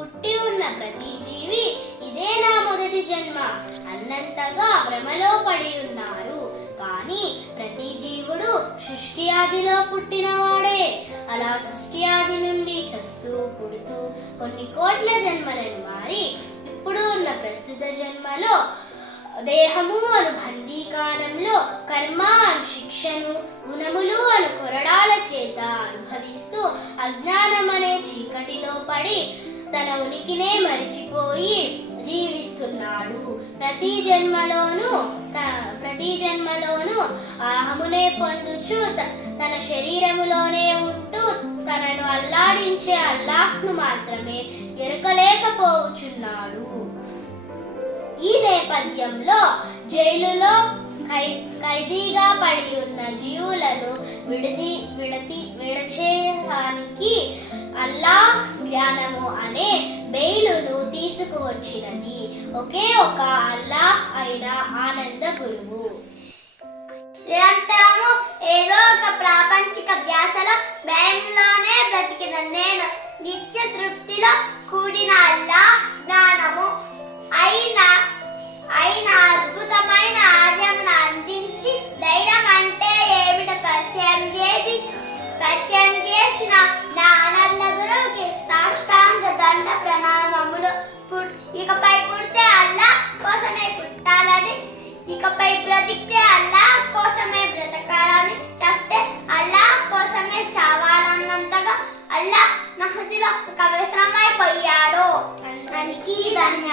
పుట్టి ఉన్న ప్రతి జీవి ఇదే నా మొదటి జన్మ అన్నంతగా భ్రమలో పడి ఉన్నారు. కానీ ప్రతి జీవుడు సృష్టి ఆదిలో పుట్టినవాడే. అలా సృష్టి ఆది నుండి చస్తూ పుడుతూ కొన్ని కోట్ల జన్మలను మారి ఇప్పుడు ఉన్న ప్రస్తుత జన్మలో దేహము అను బందీకారంలో కర్మ అను శిక్షను, గుణములు అను కొరడాల చేత అనుభవిస్తూ అజ్ఞానం అనే చీకటిలో పడి తన ఉనికినే మరిచిపోయి జీవిస్తున్నాడు. ప్రతి జన్మలోనూ అహమునే పొందుచు తన శరీరములోనే ఉంటూ తనను అల్లాడించే అల్లాహ్ను మాత్రమే ఎరుకలేకపోవచ్చున్నాడు. ఈ నేపథ్యంలో జైలులో ఖైదీగా పడి ఉన్న జీవులను విడచేయడానికి అల్లాహ్ జ్ఞానము అనే బెయిలును తీసుకువచ్చినది ఒకే ఒక అల్లాహ్ అయిన ఆనంద గురువు. నిరంతరము ఏదో ఒక ప్రాపంచిక ధ్యాసలో భయంలోనే బ్రతికిన నేను నిత్య తృప్తిలో కూడిన అల్లాహ్ జ్ఞానము అయిన అద్భుతమైన ఆర్యమును అందించి ధైర్యం అంటే ఏమిటో పరిచయం చేసిన నా ఆనంద గురువుకి సాష్టాంగ దండ ప్రణామములు. ఇకపై పుడితే అల్లాహ్ కోసమే పుట్టాలని, ఇకపై బ్రతికితే అల్లాహ్ కోసమే బ్రతకాలని, చస్తే అల్లాహ్ కోసమే చావాలన్నంతగా అల్లాహ్ మహదిలో ఒక వ్యసనమైపోయాడు. అందరికీ ధన్యవాదాలు.